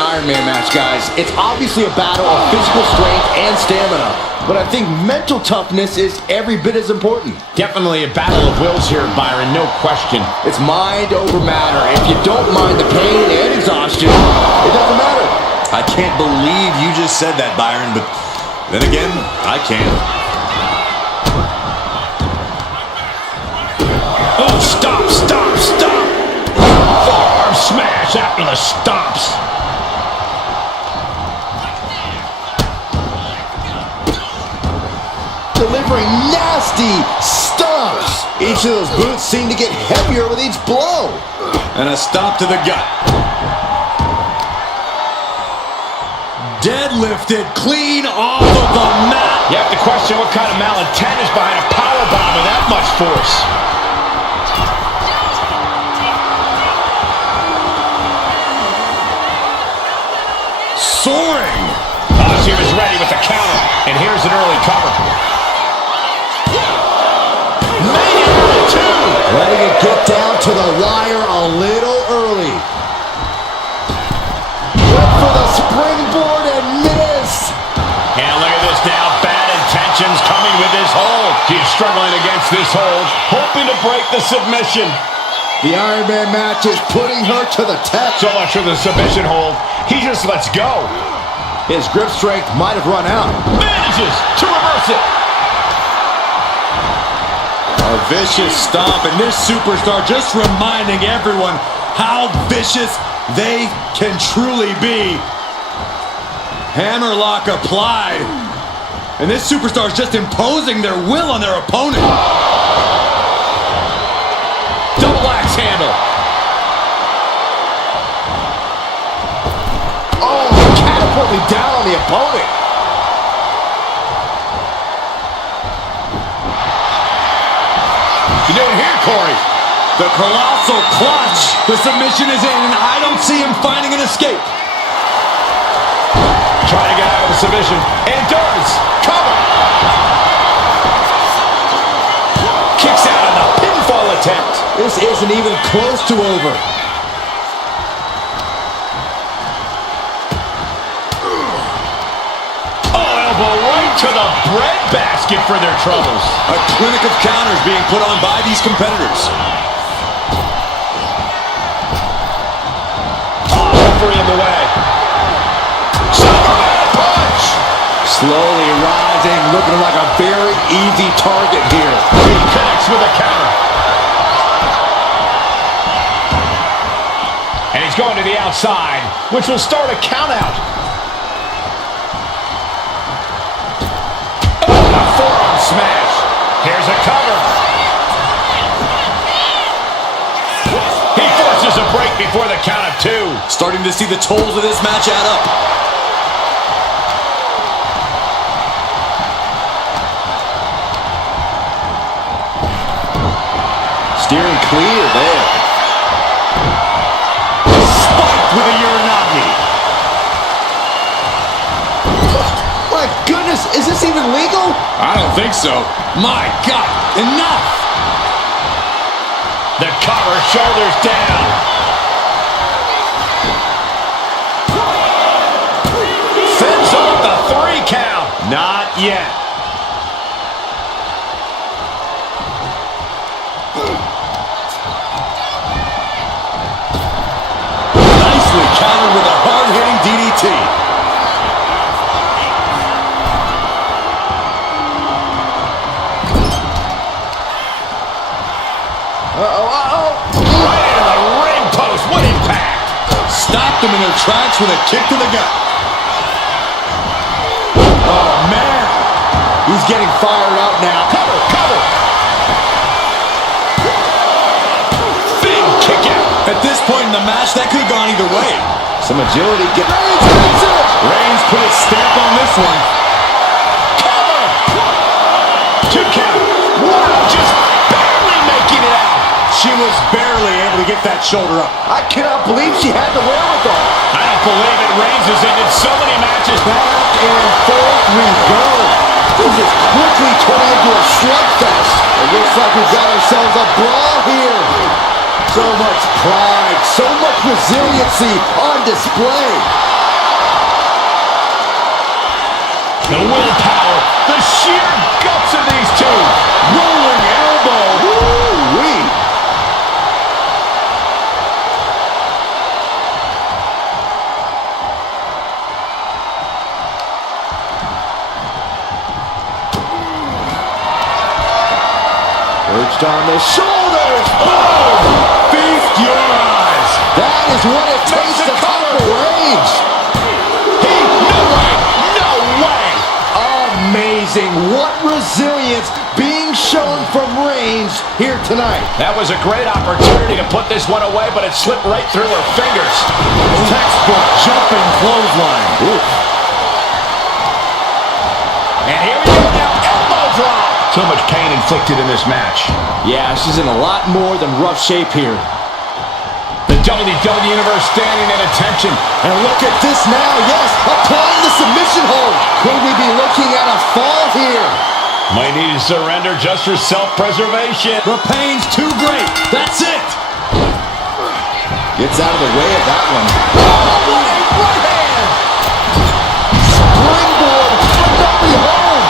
Iron Man match, guys. It's obviously a battle of physical strength and stamina, but I think mental toughness is every bit as important. Definitely a battle of wills here, Byron, no question. It's mind over matter. If you don't mind the pain and exhaustion, it doesn't matter. I can't believe you just said that, Byron, but then again, I can. Oh, stop, stop, stop! Forearm smash after the stomps. Delivering nasty stomps. Each of those boots seem to get heavier with each blow. And a stomp to the gut. Deadlifted clean off of the mat. You have to question what kind of malintent is behind a powerbomb with that much force. Soaring. Rossy was ready with the counter, and here's an early cover. Made it for two. Letting it get down to the wire a little early. Went for the springboard and miss. And look at this now. Bad intentions coming with this hold. She's struggling against this hold, hoping to break the submission. The Iron Man match is putting her to the test. So much for the submission hold. He just lets go. His grip strength might have run out. Manages to reverse it. A vicious stomp, and this superstar just reminding everyone how vicious they can truly be. Hammerlock applied. And this superstar is just imposing their will on their opponent. Double axe handle. Oh, catapulting down on the opponent. What you doing here, Corey? The colossal clutch. The submission is in, and I don't see him finding an escape. Trying to get out of the submission. And does. Cover. Kicks out of the pinfall attempt. This isn't even close to over. To the breadbasket for their troubles. A clinic of counters being put on by these competitors. Referee in the way. Superman punch. Slowly rising, looking like a very easy target here. He connects with a counter. And he's going to the outside, which will start a count out. Forearm smash. Here's a cover. He forces a break before the count of two. Starting to see the tolls of this match add up. Steering clear there. Spiked with a Uranagi. My goodness, is this even legal? I don't think so. My God, enough! The cover, shoulders down. Fends off the 3 count. Not yet. Nicely countered with a hard-hitting DDT. Right into the ring post. What impact! Stopped them in their tracks with a kick to the gut. Oh, man. He's getting fired up now. Cover, cover. Big kick out. At this point in the match, that could have gone either way. Some agility. Reigns put his stamp on this one. Cover. 2 count. Wow, just barely making it out. She was barely able to get that shoulder up. I cannot believe she had the wherewithal. I don't believe it. Reigns has ended so many matches. Back and forth we go. This is quickly turning into a slugfest. It looks like we've got ourselves a brawl here. So much pride, so much resiliency on display. The willpower, the sheer guts of these two. Rolling elbow. Woo-wee. Perched on the shoulders. Boom! Feast your eyes. That is what it takes to cover Reigns. No way. No way. Amazing. What resilience being shown from Reigns here tonight. That was a great opportunity to put this one away, but it slipped right through her fingers. Textbook jumping clothesline. Oof. And here we go now. Elbow drop. So much pain inflicted in this match. Yeah, she's in a lot more than rough shape here. The WWE Universe standing at attention. And look at this now. Yes, applying the submission hold. Could we be looking at a fall here? Might need to surrender just for self-preservation. The pain's too great. That's it. Gets out of the way of that one. Oh, what a right hand! Springboard from Bobby home.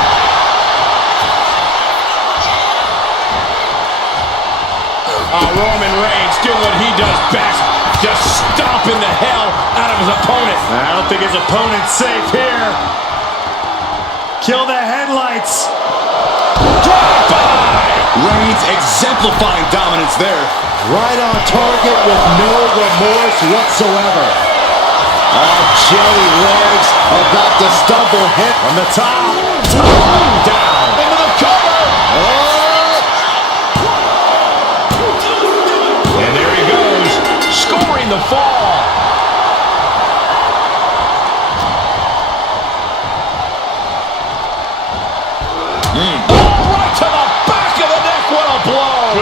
Roman Reigns doing what he does best. Just stomping the hell out of his opponent. I don't think his opponent's safe here. Kill the headlights. Drive-by. Reigns exemplifying dominance there. Right on target with no remorse whatsoever. Oh, jelly legs about to stumble hit From the top. Down. Into the cover. Oh! And there he goes. Scoring the fall. Right to the back of the neck. What a blow.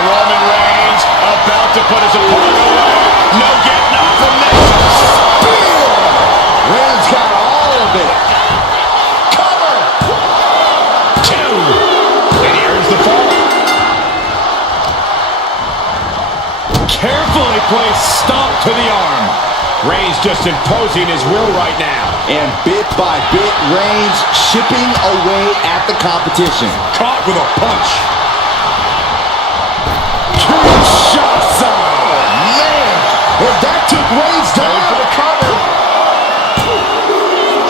Roman Reigns about to put his opponent away. No getting up from this. Spear! Reigns got all of it. Cover. Two. And here's the fall. Carefully placed stomp to the arm. Reigns just imposing his will right now. And bit by bit, Reigns chipping away at the competition. Caught with a punch. Kinshasa! Man! And that took Reigns down. For the cover.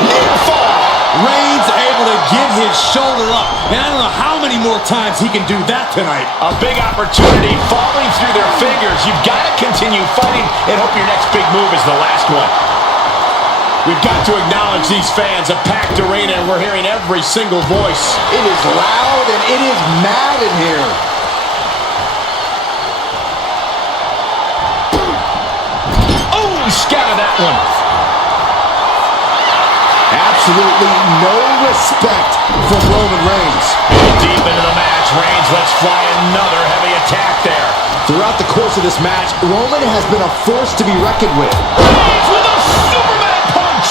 Near fall. Reigns able to get his shoulder up. And I don't know how many more times he can do that tonight. A big opportunity falling through their fingers. You've got to continue fighting and hope your next big move is the last one. We've got to acknowledge these fans, a packed arena, and we're hearing every single voice. It is loud and it is mad in here. Oh, scattered that one. Absolutely no respect from Roman Reigns. Deep into the match, Reigns lets fly another heavy attack there. Throughout the course of this match, Roman has been a force to be reckoned with. Reigns with a Superman punch.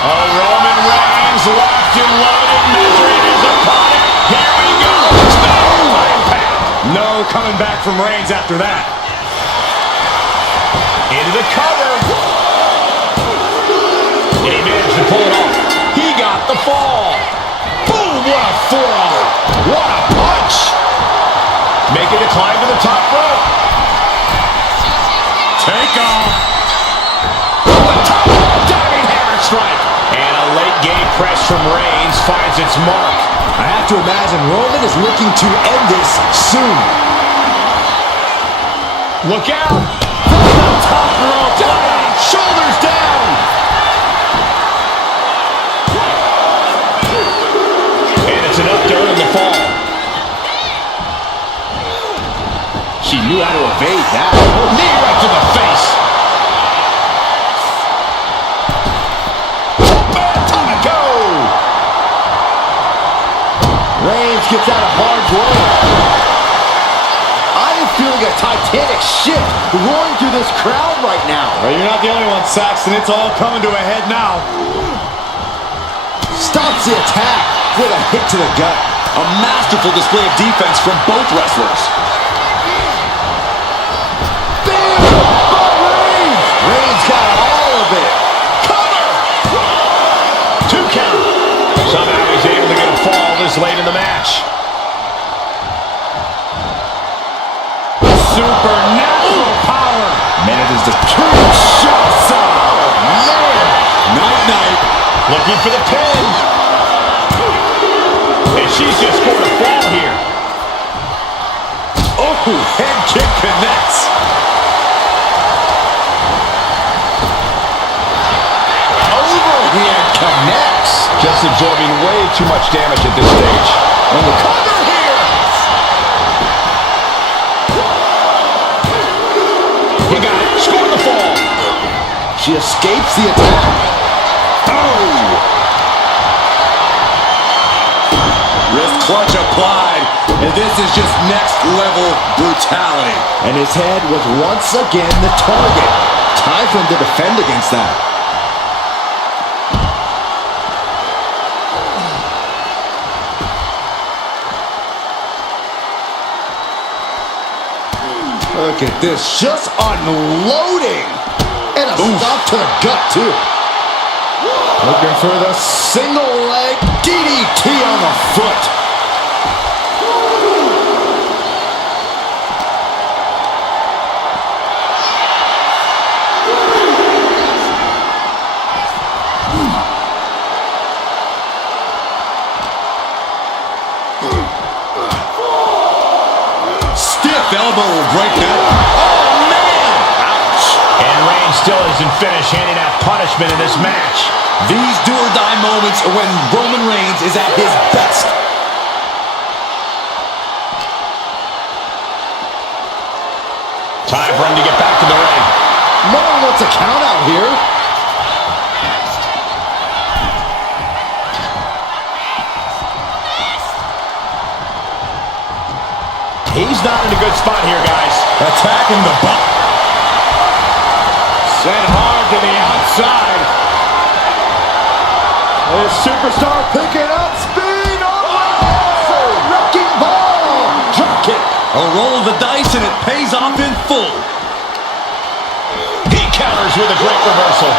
Oh, Roman Reigns locked and loaded, measuring his opponent. Here we go. No coming back from Reigns after that. Into the cover. And he managed to pull it off. He got the fall. Boom, what a forearm. What a punch. Making a climb to the top rope. Take off. The top rope diving hammer strike. And a late game press from Reigns finds its mark. I have to imagine Roman is looking to end this soon. Look out. From the top rope. Diving, shoulders down. And it's enough to earn the fall. She knew how to evade that. Knee right to the face. Atomico. Reigns gets out a hard blow. I am feeling a titanic shift roaring through this crowd right now. Well, you're not the only one, Saxton. It's all coming to a head now. Stops the attack with a hit to the gut. A masterful display of defense from both wrestlers. Bam! By Reigns! Reigns got all And it is the Kinshasa. Man. Night-night. Looking for the pin. And she's just scored a fall here. Oh, head kick connects. Overhand connects. Just absorbing way too much damage at this stage. And the cover here. He got it. Scored the fall. She escapes the attack. Oh! Wrist clutch applied. And this is just next level brutality. And his head was once again the target. Time for him to defend against that. Look at this, just unloading. And a stop to the gut, too. Looking for the single leg DDT on the foot. Stiff elbow will break that. Oh, man! Ouch. And Reigns still isn't finished handing out punishment in this match. These do-or-die moments are when Roman Reigns is at his best. Time for him to get back to the ring. No one wants a count out here. He's not in a good spot here, guys. Attacking the butt. Sent hard to the outside. This superstar picking up speed. Oh, wrecking ball. Drop kick. A roll of the dice and it pays off in full. He counters with a great reversal.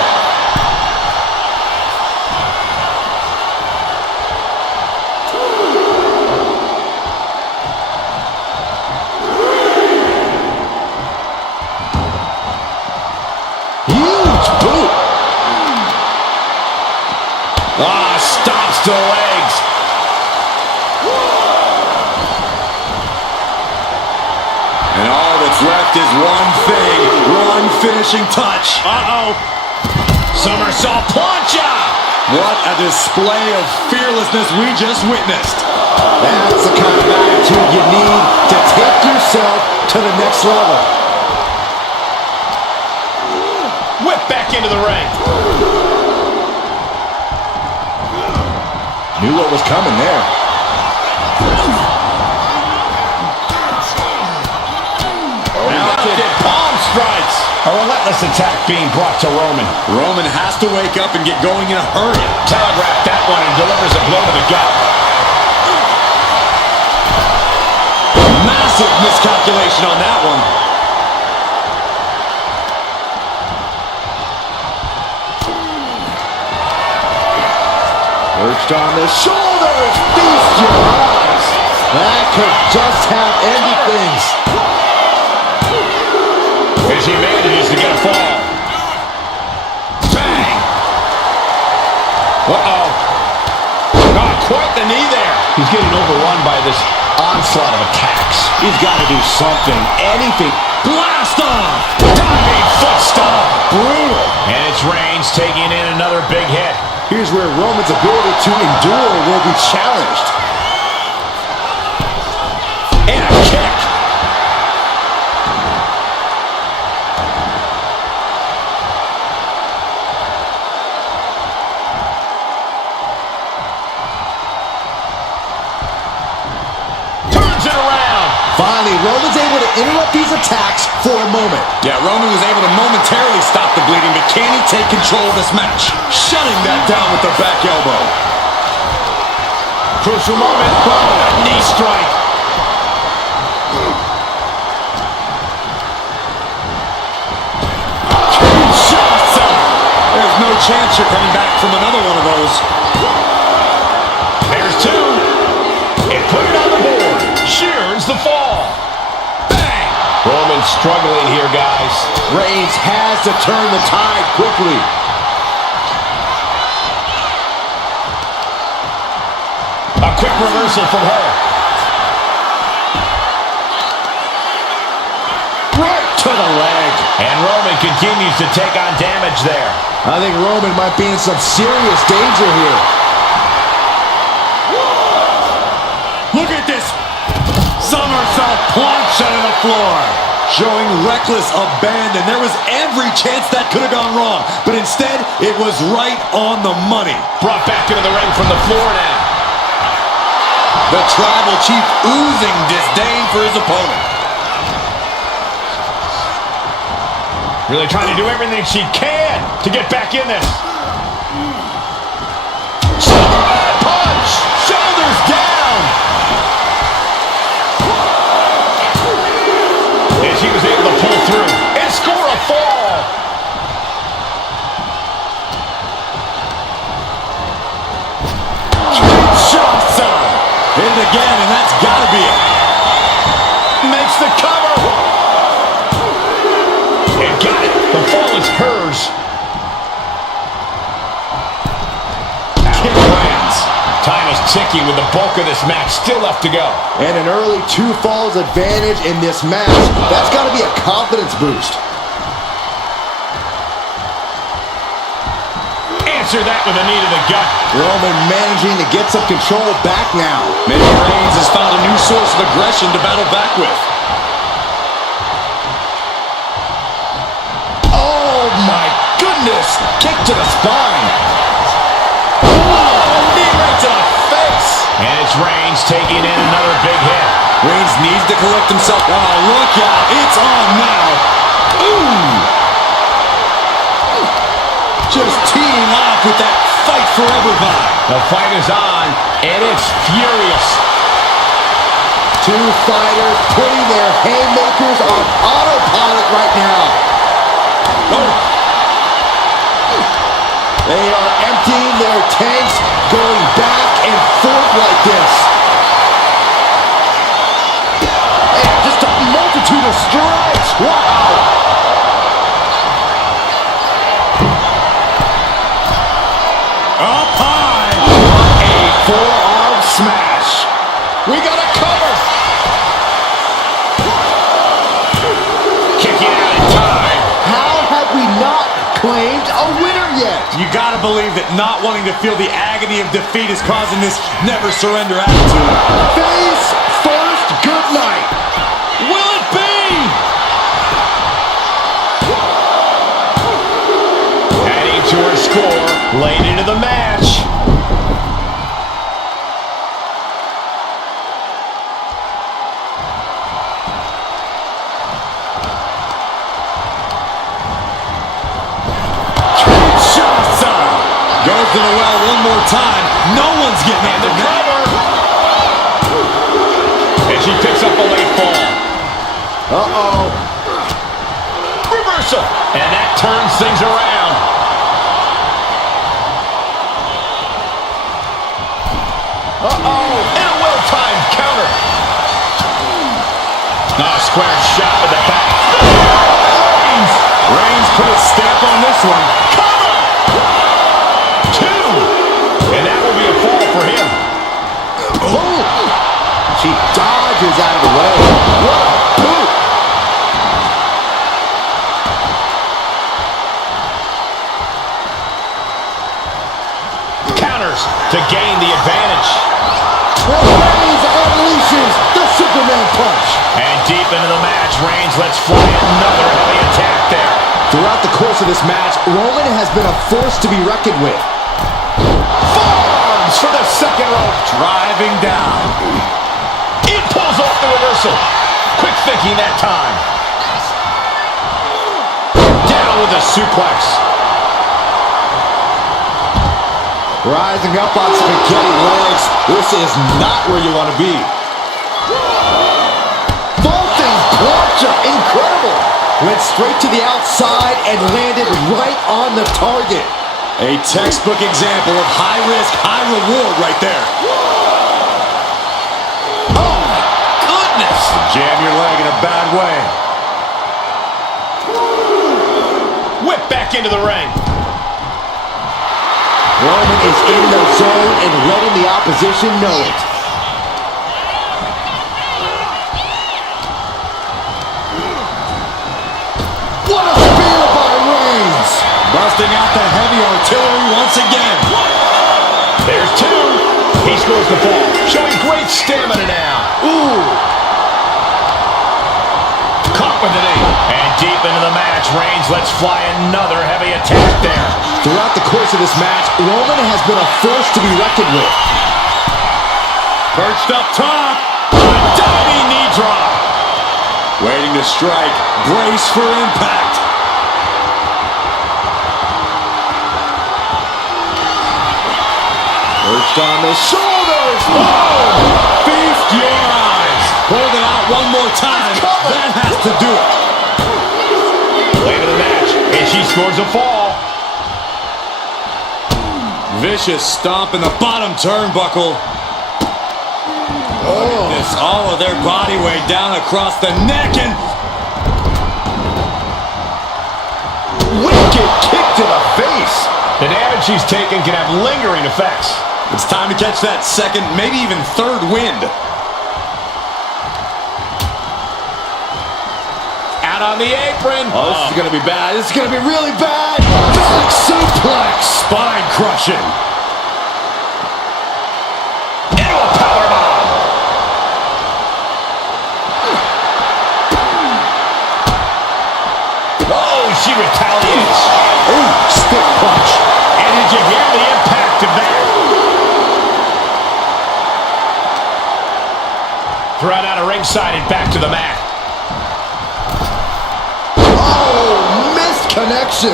Huge boot. Stops to the legs. And all that's left is one thing, one finishing touch. Uh-oh. Somersault plancha. What a display of fearlessness we just witnessed. That's the kind of attitude you need to take yourself to the next level. Whip back into the ring. Knew what was coming there. Mounted palm strikes. A relentless attack being brought to Roman. Roman has to wake up and get going in a hurry. Telegraphed that one and delivers a blow to the gut. Massive miscalculation on that one. Perched on the shoulders. Feast your eyes. That could just have ended things. As he manages to get a fall. Bang! Uh-oh. Oh, quite the knee there. He's getting overrun by this onslaught of attacks. He's got to do something, anything. Blast off! Diving foot stomp. Brutal. And it's Reigns taking in another big hit. Here's where Roman's ability to endure will be challenged. And a kick. Turns it around. Finally, Roman's able to interrupt these attacks for a moment. Yeah, Roman was able to momentarily stop the bleeding, but can he take control of this match? Shutting that down with the back elbow. Crucial moment. Oh, a knee strike. Kinshasa! There's no chance you're coming back from another one of those. There's two. And put it on the board. Shears the fall. Bang! Roman's struggling here, guys. Reigns has to turn the tide quickly. A quick reversal from her. Right to the leg. And Roman continues to take on damage there. I think Roman might be in some serious danger here. Look at this somersault plunge to the floor. Showing reckless abandon. There was every chance that could have gone wrong. But instead, it was right on the money. Brought back into the ring from the floor now. The Tribal Chief oozing disdain for his opponent. Really trying to do everything she can to get back in this. Superman punch! Shoulders down! And she was able to pull through and score a fall. Hit it again, and that's got to be it. Makes the cover. And got it. The fall is hers. Kick lands. Time is ticking with the bulk of this match still left to go. And an early 2 falls advantage in this match. That's got to be a confidence boost. Answer that with a knee to the gut. Roman managing to get some control back now. Maybe Reigns has found a new source of aggression to battle back with. Oh my goodness! Kick to the spine. Oh, knee right to the face. And it's Reigns taking in another big hit. Reigns needs to collect himself. Oh, look out. It's on now. Ooh. Just teeing off with that fight forever vibe. The fight is on, and it's furious. 2 fighters putting their haymakers on autopilot right now. Oh. They are emptying their tanks, going back and forth like this. And just a multitude of strikes. Wow. Up high. A forearm smash. We got a cover. Kicking out in time. How have we not claimed a winner yet? You gotta believe that not wanting to feel the agony of defeat is causing this never surrender attitude. Face first, good night. Will it be? Adding to her score, late into the match. Goes to the well one more time. No one's getting And the the cover. And she picks up a late fall. Uh-oh. Reversal. And that turns things around. Uh-oh. And a well-timed counter. Oh, square shot with the back. Reigns put a stamp on this one. Cover. 2. And that will be a fall for him. Oh. She dodges out of the way. What a boot. Counters to gain the advantage. Reigns unleashes the Superman punch. And deep into the match, Reigns lets fly another heavy attack there. Throughout the course of this match, Roman has been a force to be reckoned with. Forearms for the second rope. Driving down. It pulls off the reversal. Quick thinking that time. Down with a suplex. Rising up on spaghetti legs. This is not where you want to be. Vaulting plancha, incredible. Went straight to the outside and landed right on the target. A textbook example of high risk, high reward right there. Oh my goodness. Jam your leg in a bad way. back into the ring. Roman is in the zone and letting the opposition know it. What a spear by Reigns! Busting out the heavy artillery once again. There's two. He scores the fall, showing great stamina now. Ooh! Caught with an knee. And deep into the match, Reigns lets fly another heavy attack there. Throughout the course of this match, Roman has been a force to be reckoned with. Perched up top. A diving knee drop. Waiting to strike. Brace for impact. Perched on the shoulders. Oh! Feast your eyes. Hold it out one more time. That has to do it. Late in the match, and she scores a fall. Vicious stomp in the bottom turnbuckle. Oh. This, all of their body weight down across the neck and... Wicked kick to the face. The damage she's taken can have lingering effects. It's time to catch that second, maybe even third wind. Out on the apron. Oh, this is going to be bad. This is going to be really bad. Back suplex. Spine crushing. Into a powerbomb. Oh, she retaliates. Ooh, stiff punch. And did you hear the impact of that? Thrown out of ringside and back to the mat. Oh, missed connection.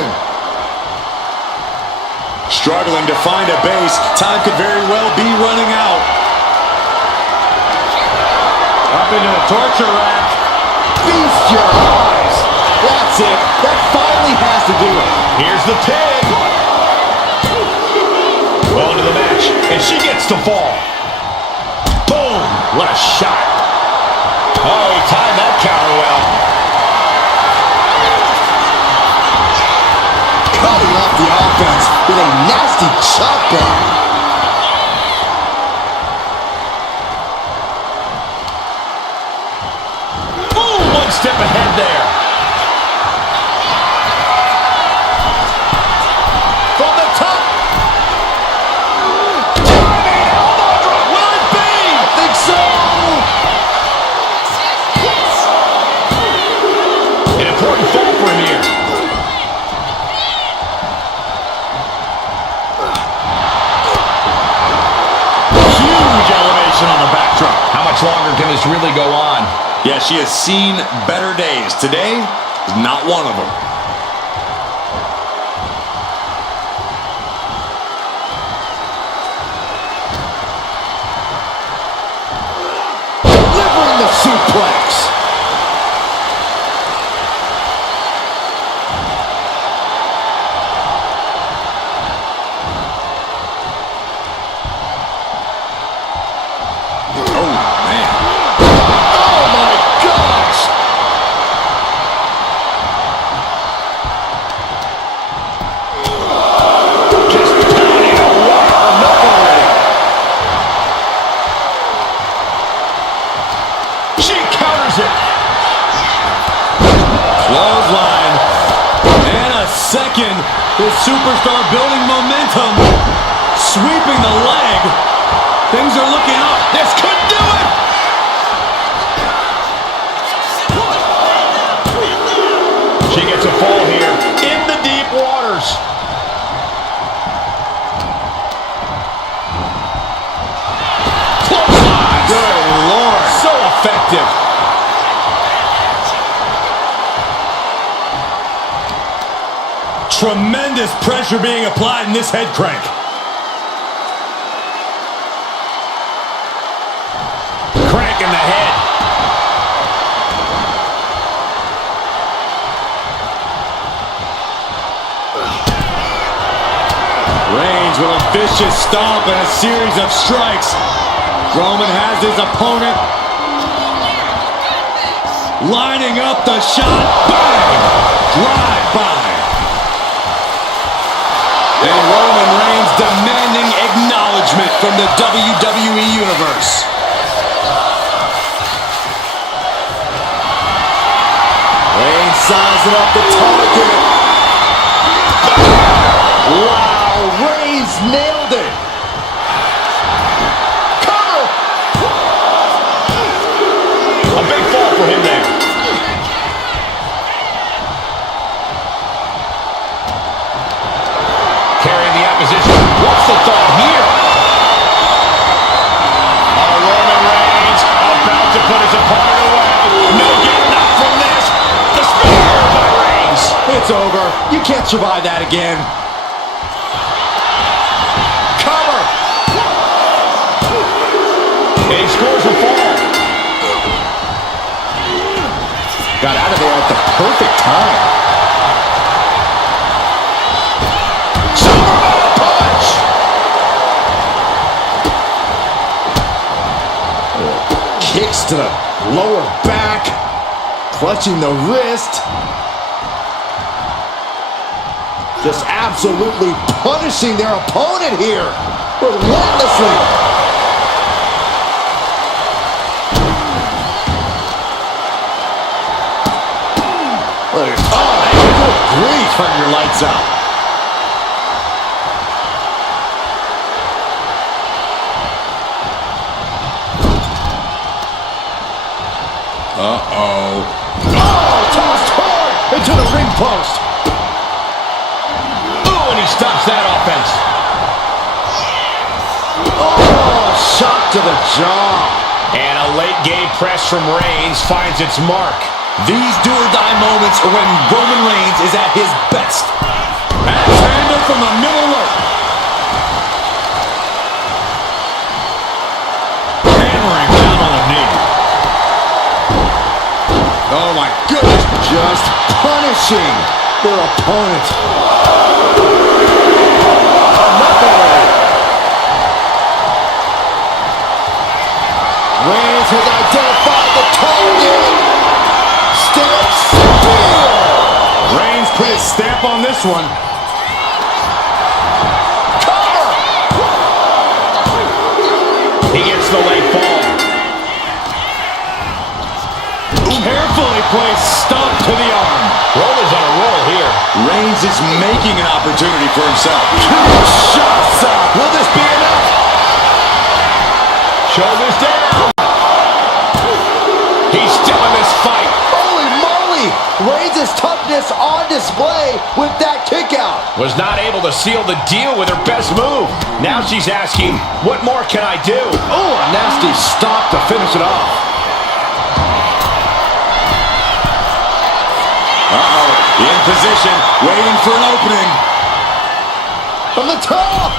Struggling to find a base. Time could very well be running out. Up into the torture rack. Feast your eyes. That's it. That finally has to do it. Here's the pin. Well into the match, and she gets the fall. Boom! What a shot. Oh, he timed that counter well. Cutting off the offense with a nasty chop block. Boom! One step ahead there. From the top. Diving elbow drop. Will it be? I think so. An important fall for him here. Huge elevation on the backdrop. How much longer can this really go on? Yeah, she has seen better days. Today is not one of them. Delivering the suplex. The superstar building momentum, sweeping the leg. Things are looking up. This could do it. She gets a fall here in the deep waters. Clothesline. Good Lord. So effective. Tremendous pressure being applied in this head crank. Crank in the head. Reigns with a vicious stomp and a series of strikes. Roman has his opponent lining up the shot. Bang! Drive by. from the WWE Universe. Reigns sizing up the target. Wow, Reigns nailed it. Cover. A big fall for him there. Carrying the opposition. What's the thought here? Roman Reigns about to put his opponent away. No getting up from this. The spear by Reigns. It's over. You can't survive that again. Cover. And he scores a fall. Got out of there at the perfect time. Superman punch. Kicks to the lower back. Clutching the wrist. Just absolutely punishing their opponent here. Relentlessly. Grief, turn your lights out. Uh-oh. Oh, tossed hard into the ring post. Ooh, and he stops that offense. Oh, shot to the jaw. And a late game press from Reigns finds its mark. These do-or-die moments are when Roman Reigns is at his best. Backhander from the middle rope. Hammering down on the knee. Oh my goodness. Just punishing their opponent. Reigns has identified the target. Step spear. Reigns put his stamp on this one. Cover. He gets the late fall. Carefully placed stomp to the arm. Roman's on a roll here. Reigns is making an opportunity for himself. Shots up. Will this be enough? Shoulders down. He's still in this fight. Holy moly. Reigns' toughness on display with that kick out. Was not able to seal the deal with her best move. Now she's asking, what more can I do? Oh, a nasty stop to finish it off. Uh-oh. In position, waiting for an opening. From the top.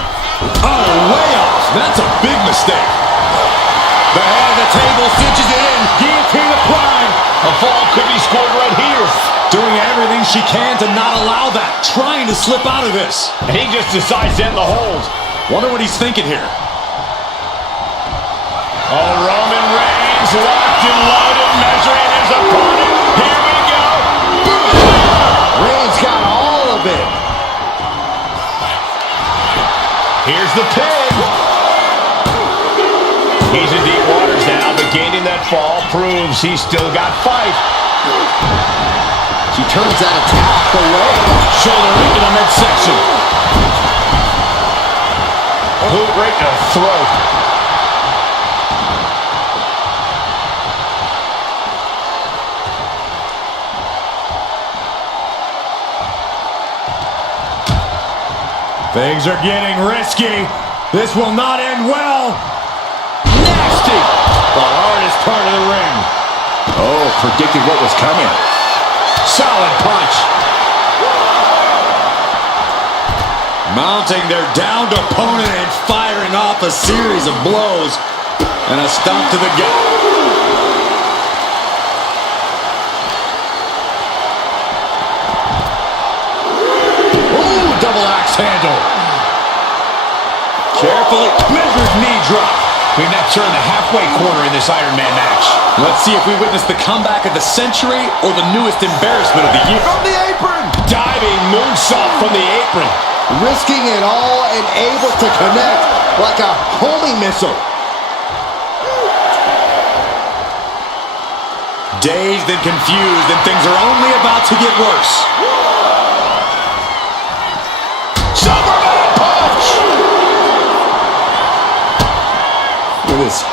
Oh, way off. That's a big mistake. The head of the table cinches it in. Guillotine applied. A fall could be scored right here. Doing everything she can to not allow that. Trying to slip out of this. And he just decides to end the hold. Wonder what he's thinking here. Oh, Roman Reigns locked and loaded, measuring his opponent. Here we go. Reigns got all of it. Here's the pin. He's in deep waters now, but gaining that fall proves he's still got fight. She turns that attack away. Shoulder into the midsection. Boot right to the throat. Things are getting risky. This will not end well. Nasty. The hardest part of the ring. Oh, predicted what was coming. Solid punch. Mounting their downed opponent and firing off a series of blows. And a stomp to the gut. Ooh, double axe handle. Carefully measured knee drop. We've now turned the halfway corner in this Iron Man match. Let's see if we witness the comeback of the century or the newest embarrassment of the year. From the apron. Diving moonsault. moonsault from the apron. Risking it all and able to connect like a homing missile. Dazed and confused, and things are only about to get worse. Superman punch! Look at this.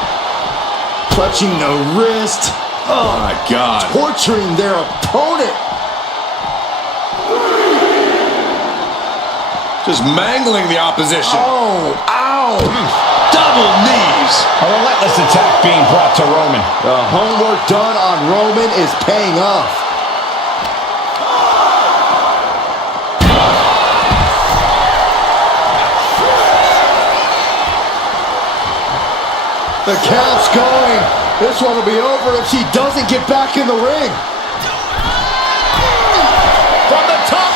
Clutching the wrist. Oh my God. Torturing their opponent. Just mangling the opposition. Oh, ow. Double knees. A relentless attack being brought to Roman. The homework done on Roman is paying off. The count's going. This one will be over if she doesn't get back in the ring. From the top.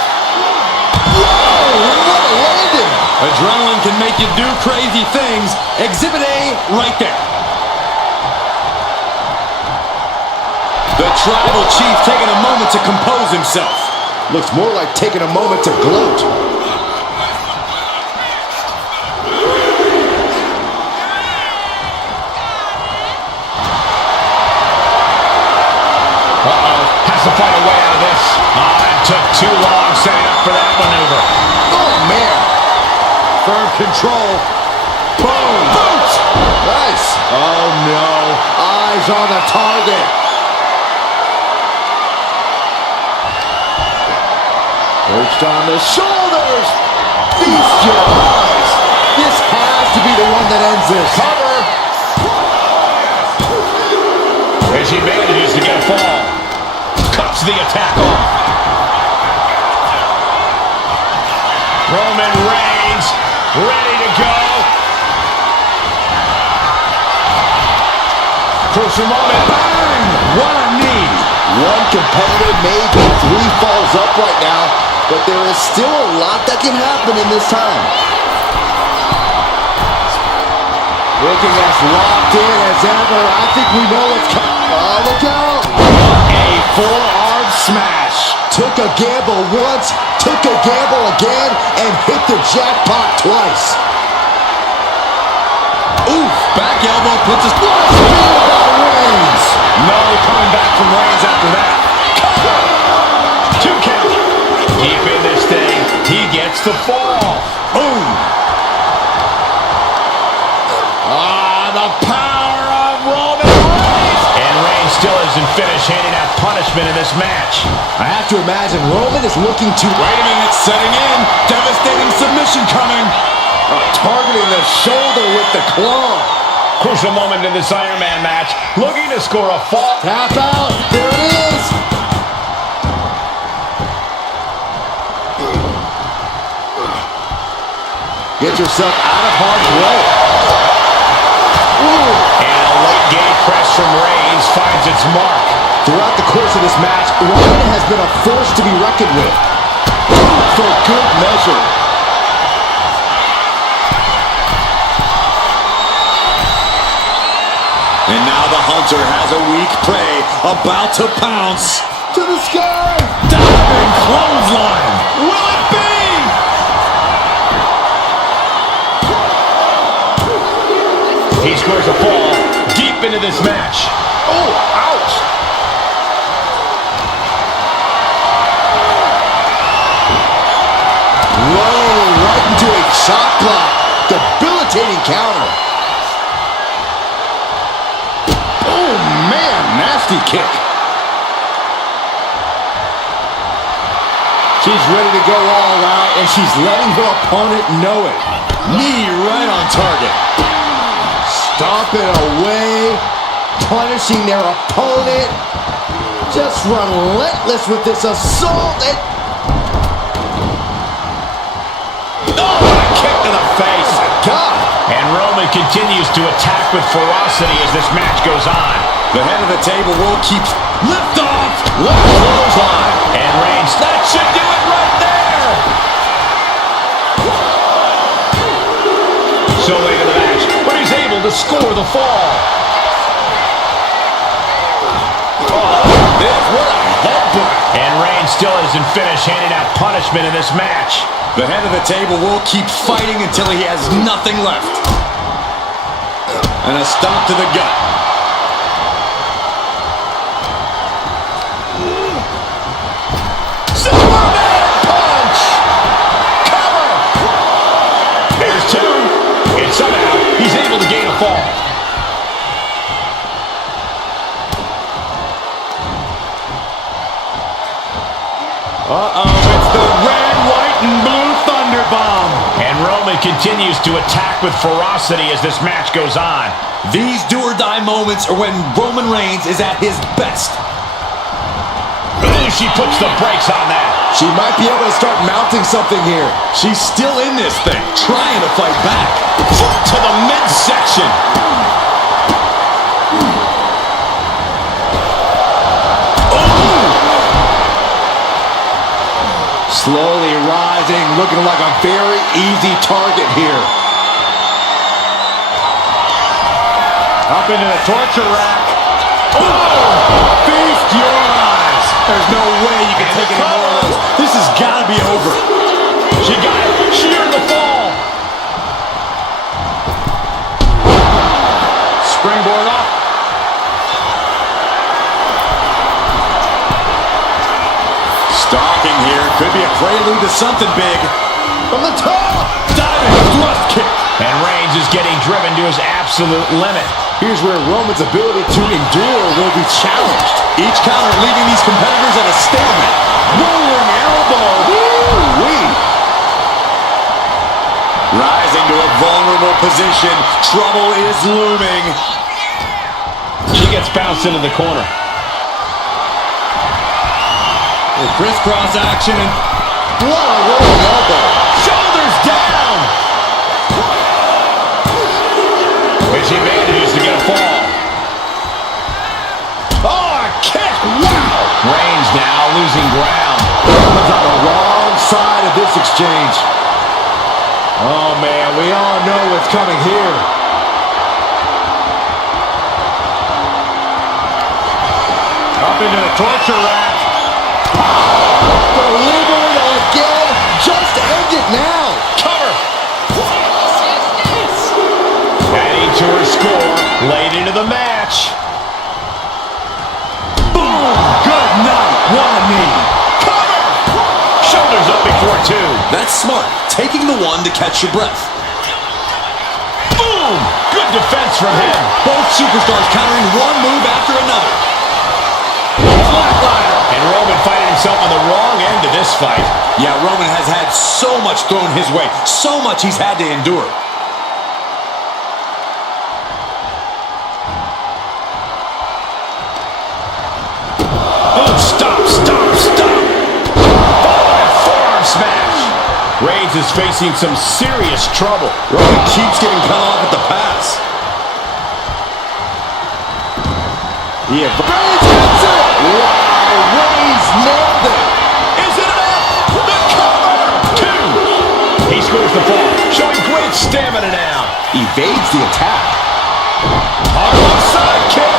Whoa, what a landing. Adrenaline can make you do crazy things. Exhibit A right there. The tribal chief taking a moment to compose himself. Looks more like taking a moment to gloat. Has to find a way out of this. Oh, it took too long setting up for that maneuver. Oh, man. Firm control. Boom. Boot. Nice. Oh, no. Eyes on the target. Perched on the shoulders. Feast your eyes. This has to be the one that ends this. Cover. As he manages to get a fall. Cuts the attack off. Roman Reigns ready to go. Crucial moment. Bang! What a knee. One competitor may be 3 falls up right now, but there is still a lot that can happen in this time. Looking as locked in as ever. I think we know what's coming. Oh, look out. A forearm smash. Took a gamble once, took a gamble again, and hit the jackpot twice. Oof, back elbow puts his... Reigns. No coming back from Reigns after that. Cover. 2 count. Deep in this thing. He gets the fall. Boom. The power of Roman Reigns. And Reigns still isn't finished handing out punishment in this match. I have to imagine Roman is looking to... Wait a minute, setting in. Devastating submission coming. Targeting the shoulder with the claw. Crucial moment in this Iron Man match. Looking to score a fall. Tap out. There it is. Get yourself out of harm's way. Ooh. And a late game press from Reigns finds its mark. Throughout the course of this match, Roman has been a force to be reckoned with. For good measure. And now the hunter has a weak prey about to pounce. To the sky. Diving clothesline. Will it be? He scores a fall deep into this match. Oh, ouch. Whoa, right into a chop block. Debilitating counter. Oh, man, nasty kick. She's ready to go all out, and she's letting her opponent know it. Knee right on target. Stomping away, punishing their opponent. Just relentless with this assault. And Oh, what a kick to the face. God. And Roman continues to attack with ferocity as this match goes on. The head of the table will keep lift off. Left clothesline. And Reigns, that should do it right there. So late in the match, but he's able to score the fall. What a headbutt. And Reigns still isn't finished handing out punishment in this match. The head of the table will keep fighting until he has nothing left. And a stomp to the gut. Superman punch! Cover! There's two. And somehow he's able to gain a fall. It's the red, white, and blue Thunder Bomb. And Roman continues to attack with ferocity as this match goes on. These do-or-die moments are when Roman Reigns is at his best. Ooh, she puts the brakes on that. She might be able to start mounting something here. She's still in this thing, trying to fight back. Foot to the midsection. Slowly rising, looking like a very easy target here. Up into the torture rack. Oh! Feast your eyes. There's no way you can take any more of those. This has got to be over. She got it. Sheer the fall. Springboard up. Stalking here. Could be a prelude to something big. From the top! Diving thrust kick. And Reigns is getting driven to his absolute limit. Here's where Roman's ability to endure will be challenged. Each counter leaving these competitors at a stalemate. Rolling elbow. Woo-wee. Rising to a vulnerable position. Trouble is looming. She gets bounced into the corner. Crisscross action and What a rolling elbow. Shoulders down. And she manages to get a fall. Oh, a kick. Wow. Reigns now losing ground. Roman's on the wrong side of this exchange. Oh, man, we all know what's coming here. up into the torture rack. Delivering again. Just end it now. Cover. Adding to her score late into the match. Boom! Good night. What a knee. Cover. Shoulders up before two. That's smart. Taking the one to catch your breath. Boom! Good defense from him. Both superstars countering one move after another. Flatliner. And Roman finding himself on the wrong end of this fight. Yeah, Roman has had so much thrown his way. So much he's had to endure. Oh, stop, stop, stop. Following forearm smash. Reigns is facing some serious trouble. Roman keeps getting cut off at the pass. Yeah, Reigns hits it. Wow, Reigns nailed it. Is it enough? The cover. Two. He scores the fall, showing great stamina now. Evades the attack. Hard side kick.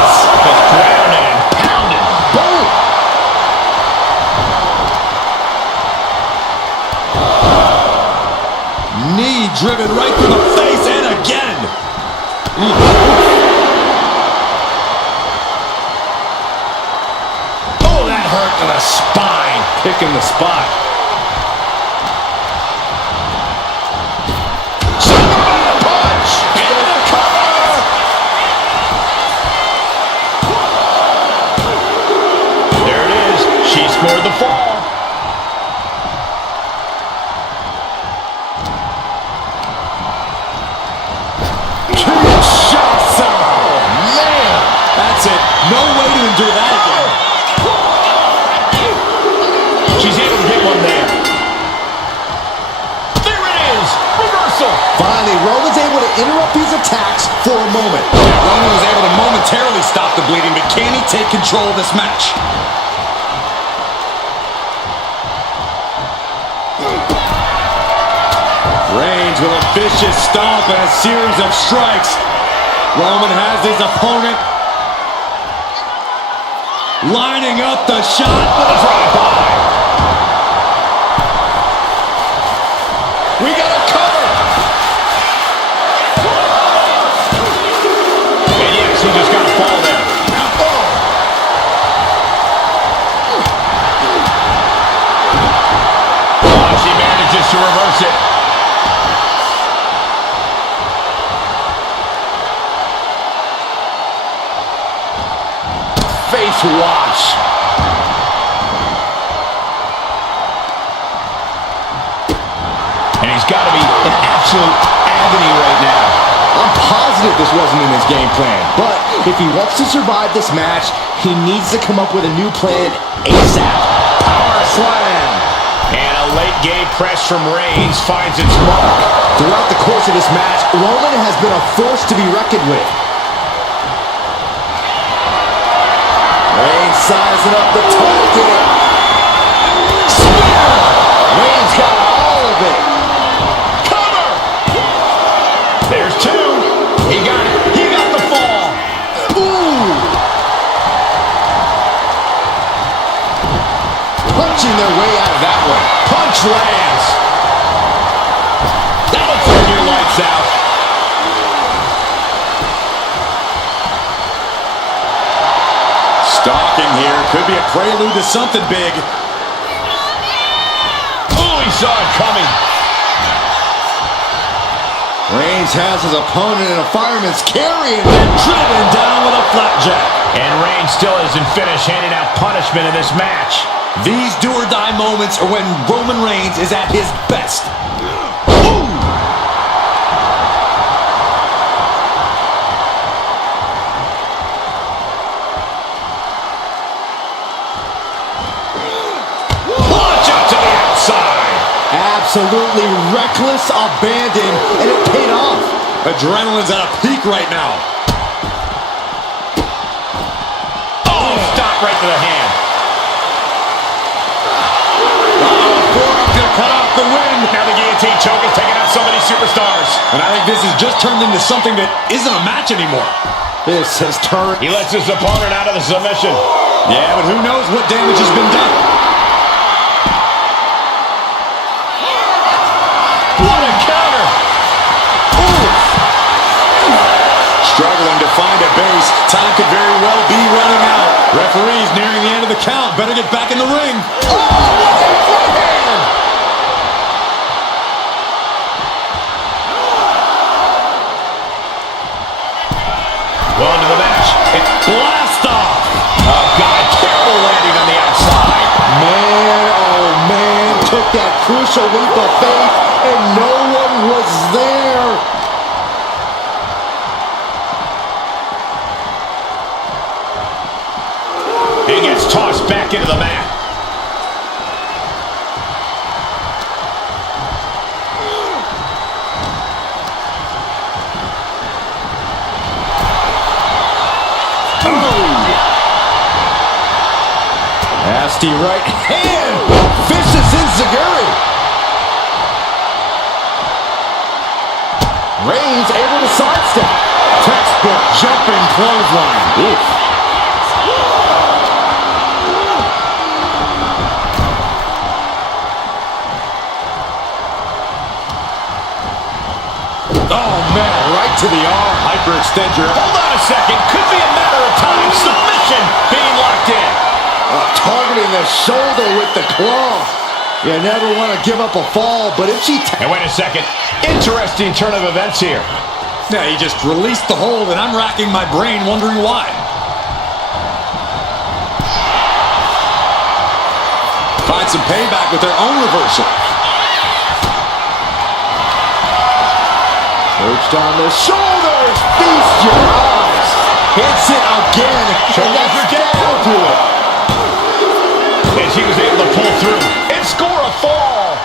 Just grounding and pounding. Boom. Knee driven right through the face and again. Oh, that hurt to the spine. Picking the spot. Superman punch. And the cover. There it is. She scored the fall. That's it. No way to endure that again. She's able to get one there. There it is. Reversal. Finally, Roman's able to interrupt these attacks for a moment. Roman was able to momentarily stop the bleeding, but can he take control of this match? Reigns with a vicious stomp and a series of strikes. Roman has his opponent lining up the shot for the drive-by. We got a cover. And yes, he just got a fall there. Oh, she manages to reverse it. Face wash. And he's got to be in absolute agony right now. I'm positive this wasn't in his game plan, but if he wants to survive this match, he needs to come up with a new plan ASAP. Power slam. And a late game press from Reigns finds its mark. Throughout the course of this match, Roman has been a force to be reckoned with. Reigns sizing up the target. Spear! Reigns got all of it. Cover! There's two. He got it. He got the fall. Ooh! Punching their way out of that one. Punch lands. That'll turn your lights out. Stalking here. Could be a prelude to something big. Oh, he saw it coming. Reigns has his opponent in a fireman's carry and And driven down with a flapjack. And Reigns still isn't finished handing out punishment in this match. These do-or-die moments are when Roman Reigns is at his best. Ooh! Launch up to the outside. Absolutely reckless abandon, and it paid off. Adrenaline's at a peak right now. Oh, stop right to the hand. Forearm's gonna cut off the win. Now the guillotine choke is taking out so many superstars. And I think this has just turned into something that isn't a match anymore. This has turned. He lets his opponent out of the submission. Yeah, but who knows what damage has been done. What a counter. Struggling to find a base. Time could very well be running out. Referee's nearing the end of the count. Better get back in the ring. Oh, what a forehand! Well into the match. Blast off. Oh, God. Terrible landing on the outside. Man, oh man, took that crucial leap of faith, and no one was there. He gets tossed back into the mat. Nasty right hand. Vicious enziguri. Reigns able to sidestep. Textbook jumping clothesline. Oof. Oh, man, right to the arm. Hyperextend your... Hold on a second. Could be a matter of time. Submission being locked in. Targeting the shoulder with the claw. You never want to give up a fall, but if she... And wait a second. Interesting turn of events here. Yeah, he just released the hold, and I'm racking my brain wondering why. Find some payback with their own reversal. Perched on the shoulders. Feast your eyes. Hits it again. Shoulders are down to it. And she was able to pull through and score a fall.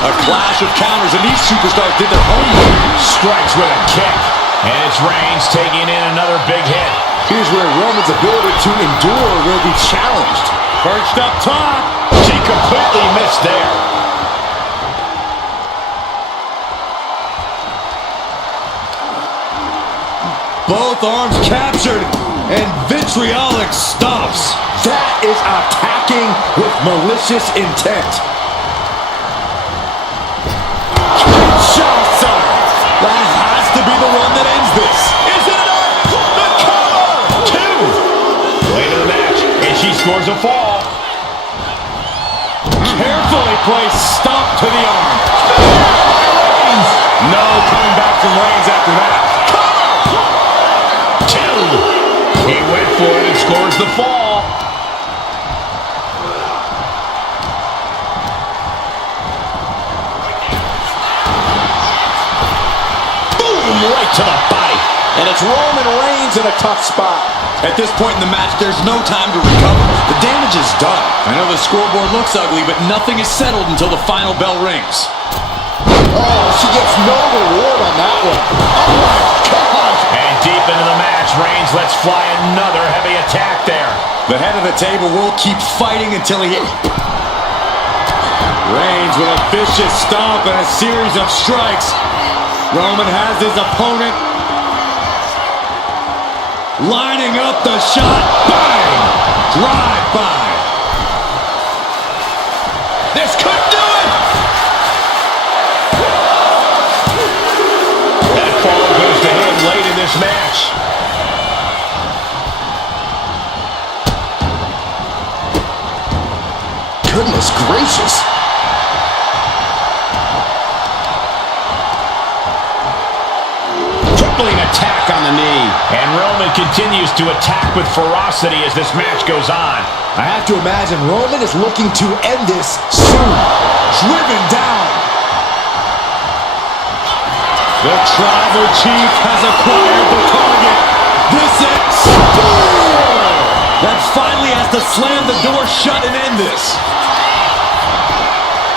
A clash of counters, and these superstars did their homework. Strikes with a kick. And it's Reigns taking in another big hit. Here's where Roman's ability to endure will be challenged. Perched up top. She completely missed there. Both arms captured, and vitriolic stops. That is attacking with malicious intent. Kinshasa! That has to be the one that ends this. Is it enough? The cover! 2. Late in the match, and she scores a fall. Carefully placed stomp to the arm. No coming back from Reigns after that. Cover! 2. He went for it and scores the fall. Right to the body. And it's Roman Reigns in a tough spot. At this point in the match, there's no time to recover. The damage is done. I know the scoreboard looks ugly, but nothing is settled until the final bell rings. Oh, she gets no reward on that one. Oh, my gosh. And deep into the match, Reigns lets fly another heavy attack there. The head of the table will keep fighting until he... Reigns with a vicious stomp and a series of strikes. Roman has his opponent lining up the shot. Bang! Drive-by. This could do it! That fall goes to him late in this match. Goodness gracious. Attack on the knee. And Roman continues to attack with ferocity as this match goes on. I have to imagine Roman is looking to end this soon. Driven down. The tribal chief has acquired the target. This is that finally has to slam the door shut and end this.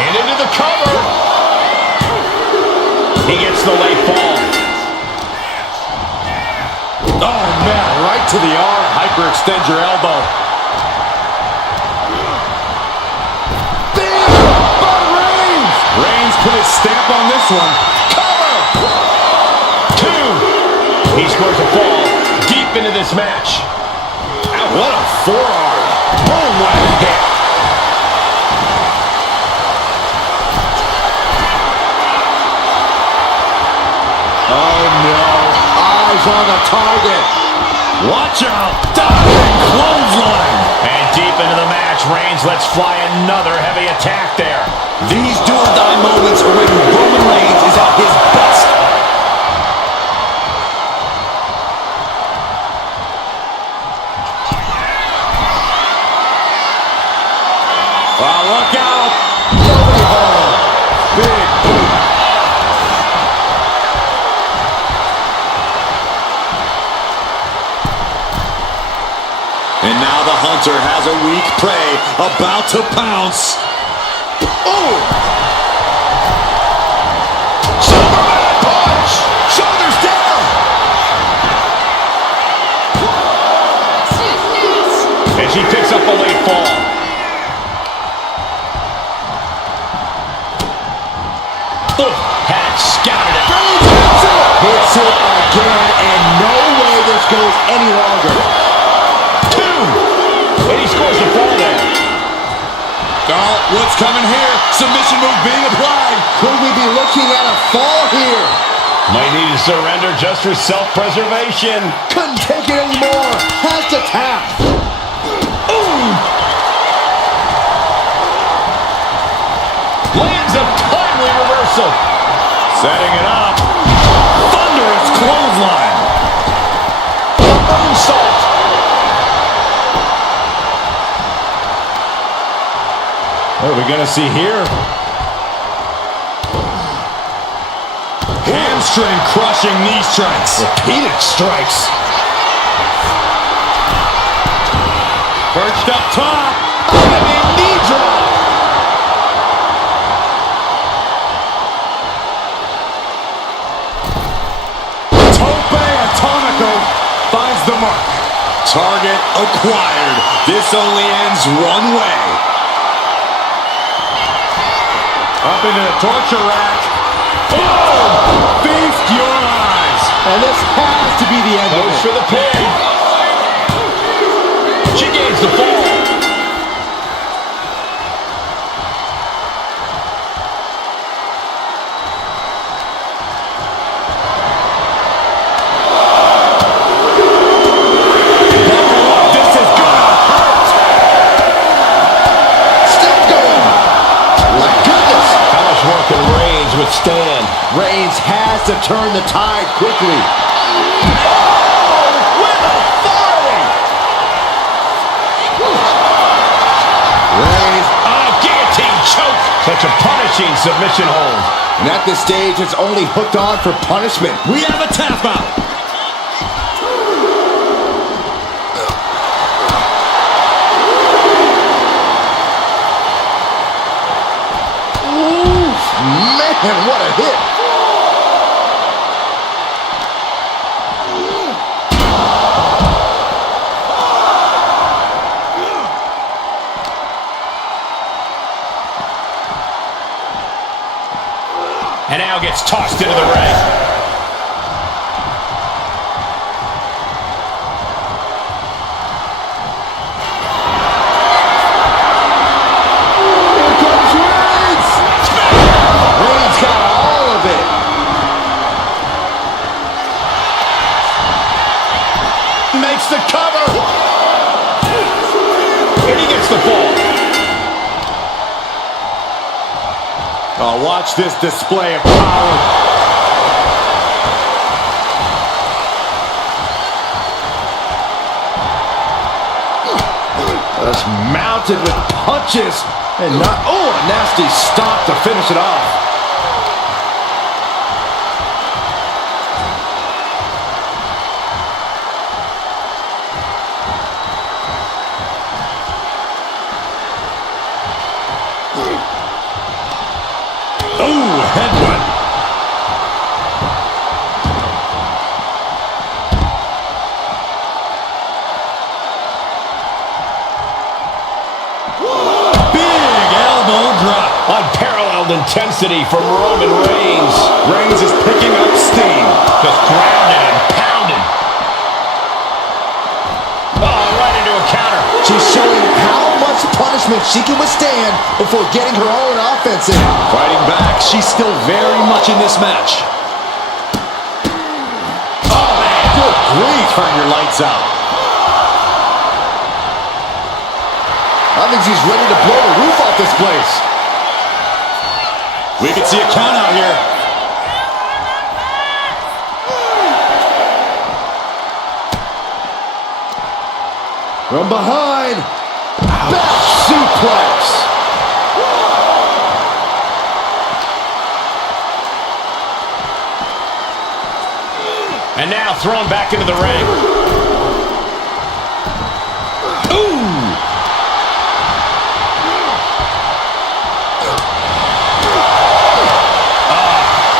And into the cover. He gets the late fall. Oh, man, right to the arm. Hyperextend your elbow. Big by Reigns. Reigns put his stamp on this one. Cover! 2. He scores a fall deep into this match. What a forearm. Boom, what a hit. Oh, no. Eyes on the target. Watch out. Diving clothesline. And deep into the match, Reigns lets fly another heavy attack there. These do-or-die moments are when Roman Reigns is at his best. Oh, look out. Nobody home. Big boot. And now the hunter has a weak prey about to pounce. Oh! Superman punch! Shoulders down! And she picks up a late fall. Had it scouted it. Hits it again, and no way this goes any longer. 2. And he scores the fall there. Oh, what's coming here? Submission move being applied. Could we be looking at a fall here? Might need to surrender just for self-preservation. Couldn't take it anymore. Has to tap. Ooh! Lands a timely reversal. Setting it up. Thunderous clothesline. Moonsault. What are we going to see here? Hamstring crushing knee strikes. Repeated strikes. Perched up top. Diving knee drop. Tope Atomico finds the mark. Target acquired. This only ends one way. Up into the torture rack. Oh! Feast your eyes. And this has to be the end of Goes it. for the pin. She gains the fall. Withstand. Reigns has to turn the tide quickly. With authority. Reigns. Guillotine choke. Such a punishing submission hold. And at this stage, it's only hooked on for punishment. We have a tap out. Man, what a hit. And now gets tossed into the ring. Makes the cover. And he gets the fall. Oh, watch this display of power. Just mounted with punches and not. Oh, a nasty stop to finish it off. Oh, headbutt. Big elbow drop. Unparalleled intensity from Roman Reigns. Reigns is picking up steam. Just grounded and pounded. Oh, right into a counter. She's showing how much punishment she can withstand before getting her own offense in. Fighting back. She's still very much in this match. Oh, man. Good grief. Turn your lights out. I think she's ready to blow the roof off this place. We can see a count out here. From behind. Back suplex. And now thrown back into the ring. Ooh!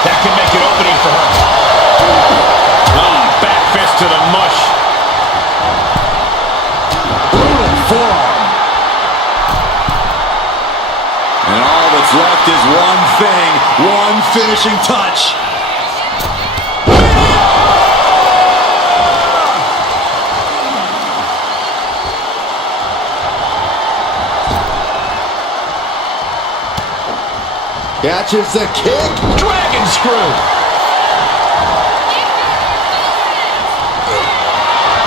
That can make an opening for her. Back fist to the mush. Brutal forearm. And all that's left is one thing, one finishing touch. Catches the kick. Dragon screw.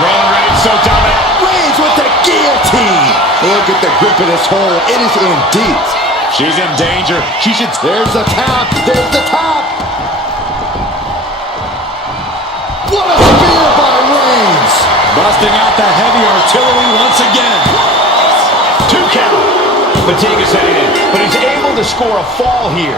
Roman Reigns so dominant. Reigns with the guillotine. Look at the grip of this hold. It is in deep. She's in danger. She should. There's the tap. There's the tap. What a spear by Reigns. Busting out the heavy artillery once again. 2 count. Fatigue is setting in, but he's able to score a fall here.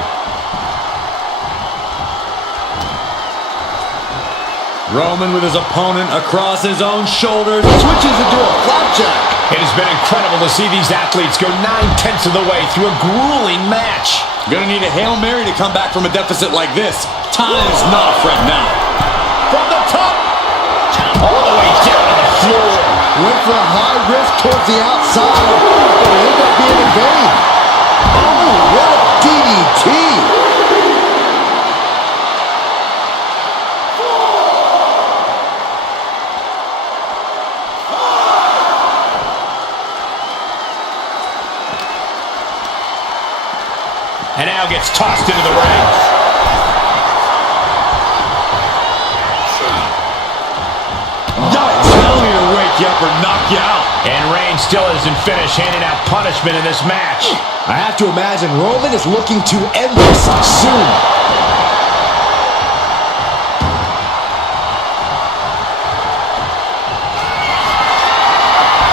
Roman with his opponent across his own shoulders. Switches into a flapjack. It has been incredible to see these athletes go 9/10 of the way through a grueling match. Gonna need a Hail Mary to come back from a deficit like this. Time is not a friend now. From the top, all the way down to the floor. Went for a high risk towards the outside, but it ended up being in vain. Oh, what a DDT. gets tossed into the ring. That'll either wake you up or knock you out. And Reigns still isn't finished handing out punishment in this match. I have to imagine Roman is looking to end this soon.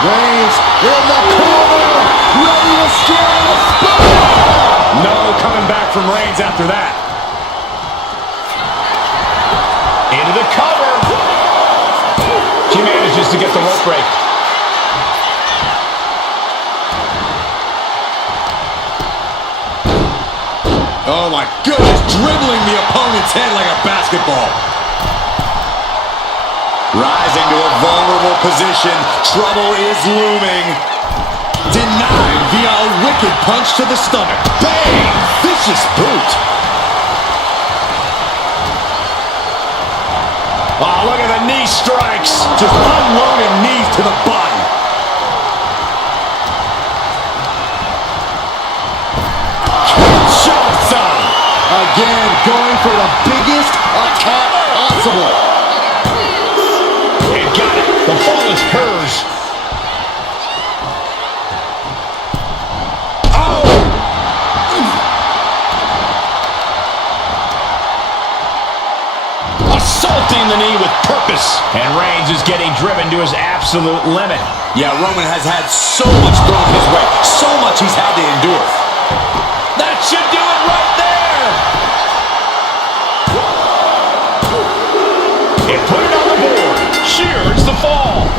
Reigns in the corner, ready to steal the spot. No coming back from Reigns after that. Into the cover. She manages to get the rope break. Oh my goodness, dribbling the opponent's head like a basketball. Rising to a vulnerable position, trouble is looming. Denied via a wicked punch to the stomach. Bang! Vicious boot. Oh, look at the knee strikes. Just unloading knees to the body. Again, going for the biggest attack possible. And got it. The fall is hers. Oh! Assaulting the knee with purpose. And Reigns is getting driven to his absolute limit. Yeah, Roman has had so much thrown his way. So much he's had to endure. That should do it right there. And put it on the board. Shears the fall.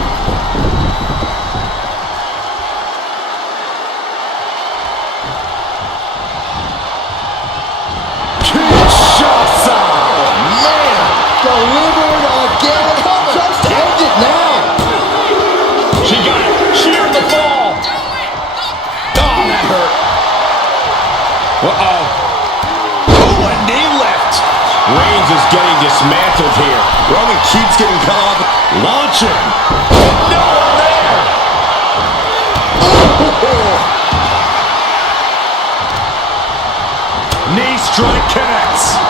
Kinshasa! Man, delivered again. Just end it now. She got it. Sheared the fall. Oh, that hurt. Uh-oh. Oh, a knee lift. Reigns is getting dismantled here. Roman keeps getting cut off. Launching. No one there. Knee strike connects.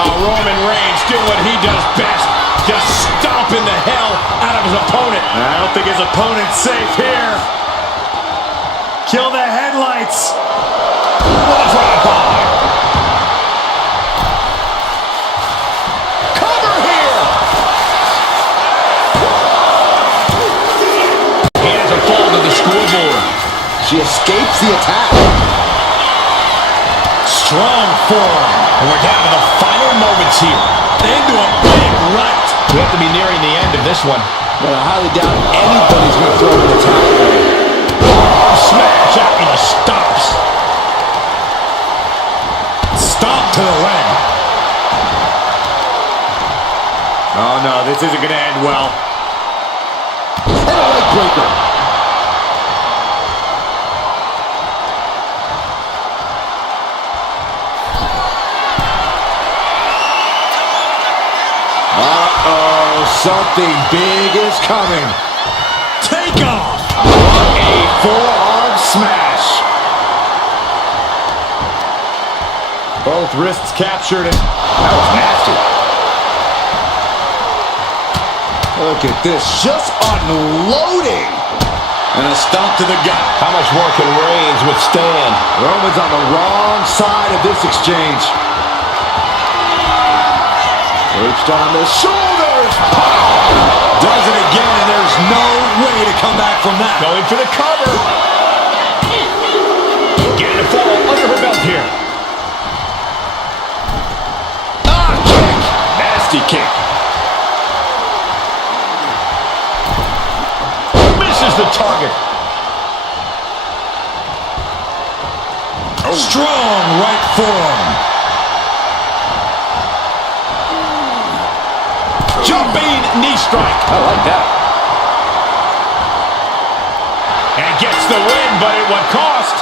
Roman Reigns doing what he does best. Just stomping the hell out of his opponent. I don't think his opponent's safe here. Kill the headlights. What a drive-by. Cover here. He has a fall to the scoreboard. She escapes the attack. Strong form. And we're down to the final moments here. Into a big right. We have to be nearing the end of this one. But I highly doubt anybody's going to throw in the towel. Smash after the stomps. Stomp to the leg. Oh no, this isn't going to end well. And a leg breaker. Something big is coming. Take off. A forearm smash. Both wrists captured. And that was nasty. Look at this. Just unloading. And a stomp to the gut. How much more can Reigns withstand? Roman's on the wrong side of this exchange. Perched on the shoulders. Does it again, and there's no way to come back from that. Going for the cover. Getting a fall under her belt here. Kick. Nasty kick. Misses the target. Strong right forearm. Jumping knee strike. I like that. And gets the win, but at what cost?